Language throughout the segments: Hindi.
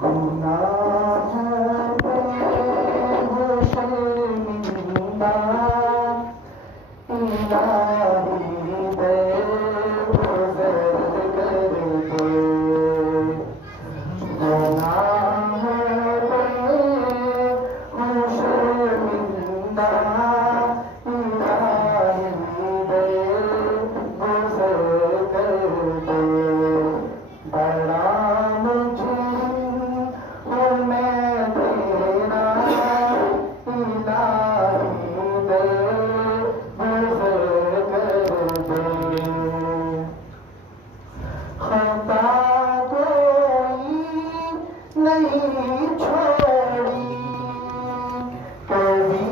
गुनाह पे हो शर्मिंदा इलाही दरगुज़र कर दे। गुनाह पे हो शर्मिंदा इलाही दरगुज़र कर दे। बड़ा नहीं छोड़ी कभी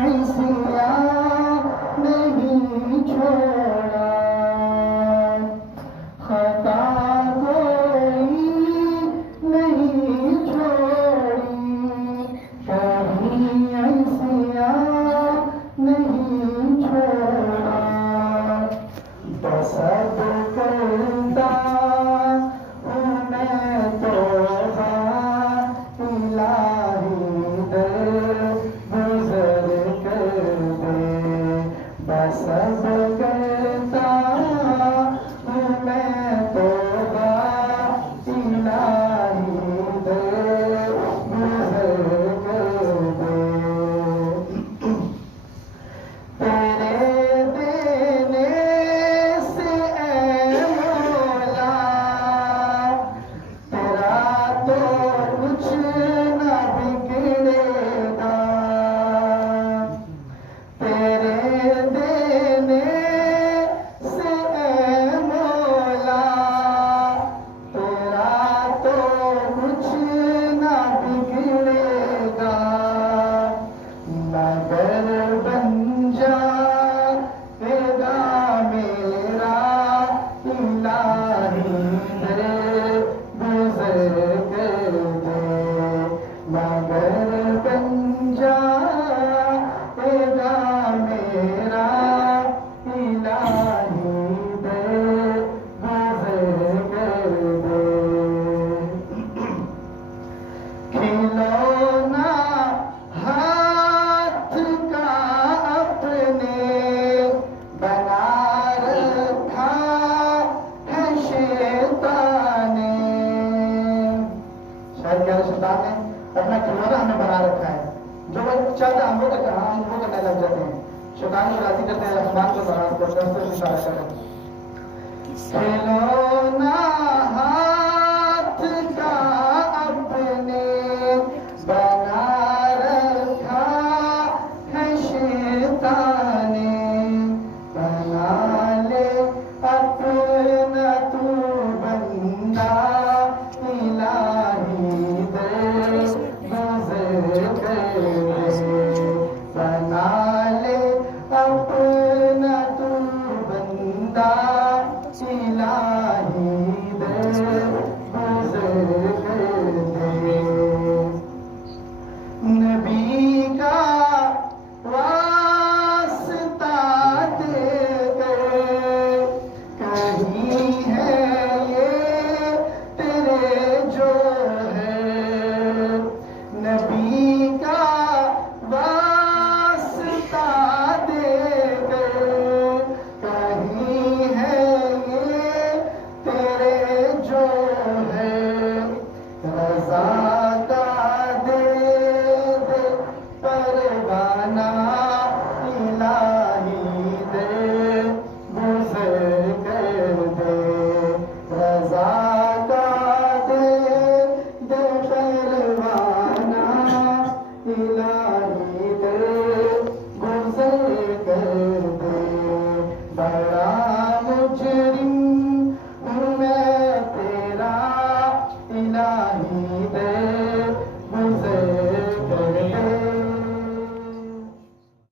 ऐसियाँ नहीं छोड़ा। खता कोई नहीं छोड़ी कभी ऐसियाँ नहीं छोड़ा। बसब करता हूँ मैं तो सब करता हूँ मैं तौबा इलाही दरगुज़र कर दे। तेरे देने से ऐ मौला तेरा तो कुछ न बिगड़ेगा। तेरे खिलौना हाथ का अपने बना रखा है शैतान ने। शायद क्या शैतान ने अपना खिलौना हमें बना रखा है, जो वो चाहता हम वो करते हम वो करने लग जाते हैं। शैतान को राजी करते हैं, रहमान को नाराज करते हैं, उससे इशारा करते हैं। खिलौना हाथ का अपने बना रखा है शैतान ने। बना ले अपना तू बंदा इलाही दरगुज़र कर दे। बना ले अपना तू बंदा इलाही दरगुज़र कर दे। नबी का वास्ता देकर कहीं है ये तेरे जो है। नबी का वास्ता देकर कहीं है ये तेरे जो है। रज़ा